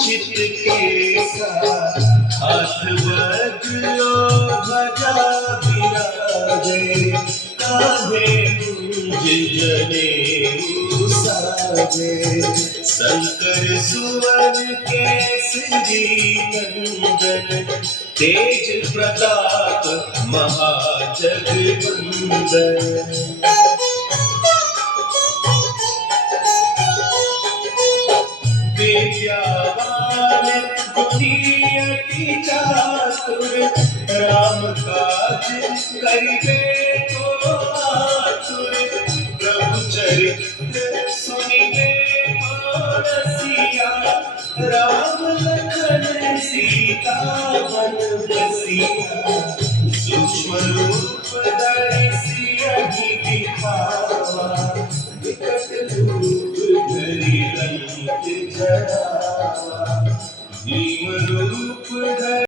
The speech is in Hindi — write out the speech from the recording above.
चित के साथ हाथ बदलो ध्वजा विराजे काहे मुझ जनेऊ साजे शंकर सुवन केसरी नंदन तेज प्रताप महाजगवंदन विद्यावान गुणी अति चातुर राम काज करिबे को आतुर प्रभु चरित्र सुनिबे को रसिया राम लखन सीता बन बसिया सूक्ष्म रूप धरि सियहि दिखावा विकट रूप धरि लंक जरावा भीम